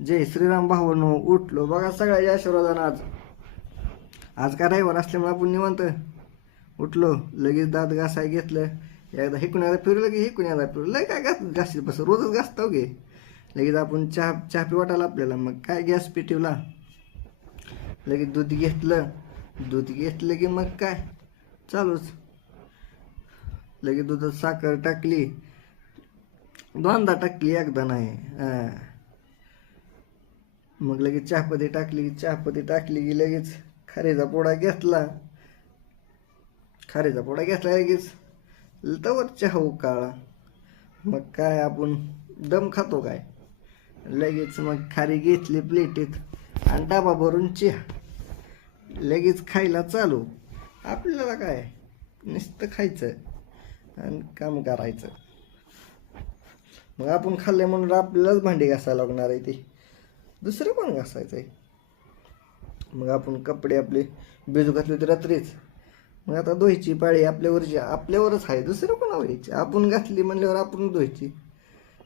जय श्रीराम भावांनो, उठलो बघा सगळ्याच्या आशीर्वादानं. आज आज का रविवार असल्यामुळे आपण निवांत उठलो, लगेच दात घासाय घेतलं. एकदा हिकून यायला फिरलं की हिकून यायला फिरलं, लय काय घास बस रोजच घासतो गे. लगेच आपण चहा पी वाटायला आपल्याला, मग काय गॅस पेटवला. लगेच दूध घेतलं की मग काय चालूच. लगेच दुधात साखर टाकली, दोनदा टाकली, एकदा नाही. मग लगेच चहापत्ती टाकली की लगेच खारीचा पोडा घेतला. लगेच तवर चहा उकाळा. मग काय आपण दम खातो काय, लगेच मग खारी घेतली प्लेटीत आणि डबा भरून चहा. लगेच खायला चालू. आपल्याला काय नुसतं खायचं आणि काम करायचं. मग आपण खाल्ले म्हणून आपल्यालाच भांडी घासायला लागणार आहे, ती दुसरं कोण घासायचं आहे. मग आपण कपडे आपले भिजू घातले होते रात्रीच, मग आता धुवायची पाळी आपल्यावरच आहे. दुसरं कोणा व्हायची, आपण घातली म्हणल्यावर आपण धुवायची.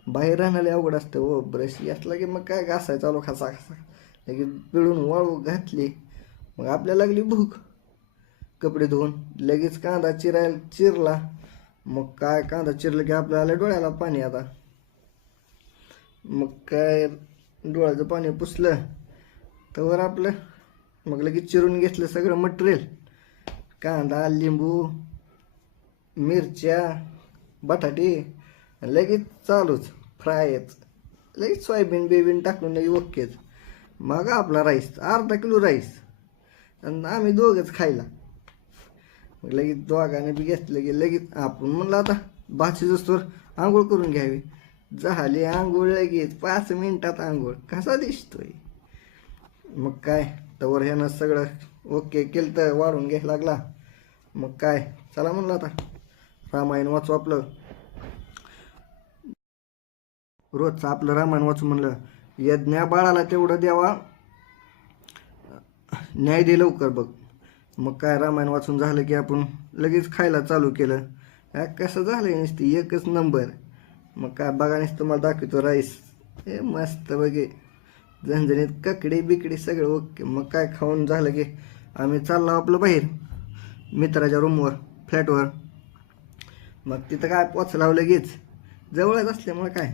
बाहेर राहणारे अवघड असतं हो. ब्रश असला की मग काय घासायचं चालू, खासा लगेच पिळून वाळू घातली. मग आपल्याला लागली भूक. कपडे धुवून लगेच कांदा चिरला. मग काय कांदा चिरलं की आपल्याला डोळ्याला पाणी. आता मग काय डोळ्याचं पाणी पुसलं तर आपलं मग लगेच चिरून घेतलं सगळं मटेरियल. कांदा, लिंबू, मिरच्या, बटाटे, लगेच चालूच फ्रायच. लगेच सोयाबीन टाकून लगेच ओकेच. मग आपला राईस, अर्धा किलो राईस, आणि आम्ही दोघंच खायला. मग लगेच दोघांनी बी घेतलं की लगेच आपण म्हणलं आता भाजी जसवर आंघोळ करून घ्यावी. झाली आंघोळ, लगेच 5 मिनिटात आंघोळ. कसा दिसतोय. मग काय तवर ह्यानं सगळं ओके केलं तर वाढून घ्यायला लागला. मग काय चला म्हणलं आता रामायण वाचू. आपलं रोजचं आपलं रामायण वाचू म्हणलं. यज्ञा बाळाला तेवढं द्यावा, न्याय दे लवकर बघ. मग काय रामायण वाचून झालं की आपण लगेच खायला चालू केलं. कसं झालं नुसती एकच नंबर. मग काय बघा नुसतं मला दाखवतो राईस, हे मस्त बघे झणझणीत, ककडी बिकडी सगळं ओके. मग काय खाऊन झालं की आम्ही चाललो आपलं बाहेर मित्राच्या रूमवर, फ्लॅटवर. मग तिथं काय पोचलाव लगेच, जवळच असल्यामुळे काय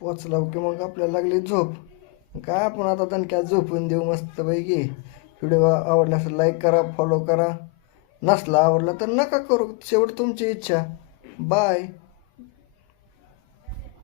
पोचलाव की मग आपल्याला लागली झोप. काय आपण आता दणक्यात झोपून देऊ मस्तपैकी. व्हिडिओ आवडला असेल लाईक करा, फॉलो करा. नसला आवडला तर नका करू, शेवट तुमची इच्छा. बाय.